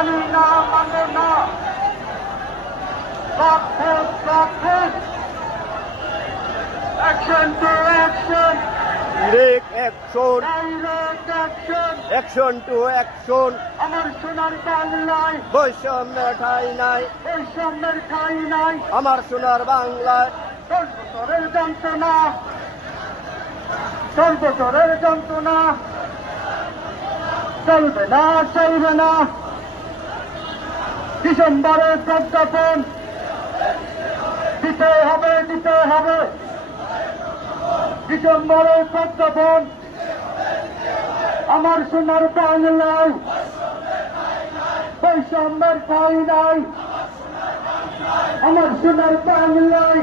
মানি না, মানব না। Action to action. Direct action. Direct action. Action to action. আমার সোনার বাংলায় বৈষম্যের ঠাঁই নাই। বৈষম্যের ঠাঁই নাই। আমার সোনার বাংলায় 10 বছরের যন্ত্রণা, 10 বছরের যন্ত্রণা চলবে না, চলবে না। ডিসেম্বরের প্রজ্ঞাপন দিতে হবে, দিতে হবে। ডিসেম্বরের প্রজ্ঞাপন আমার সোনার বাংলায় বৈষম্যের ঠাঁই নাই। আমার সোনার বাংলায়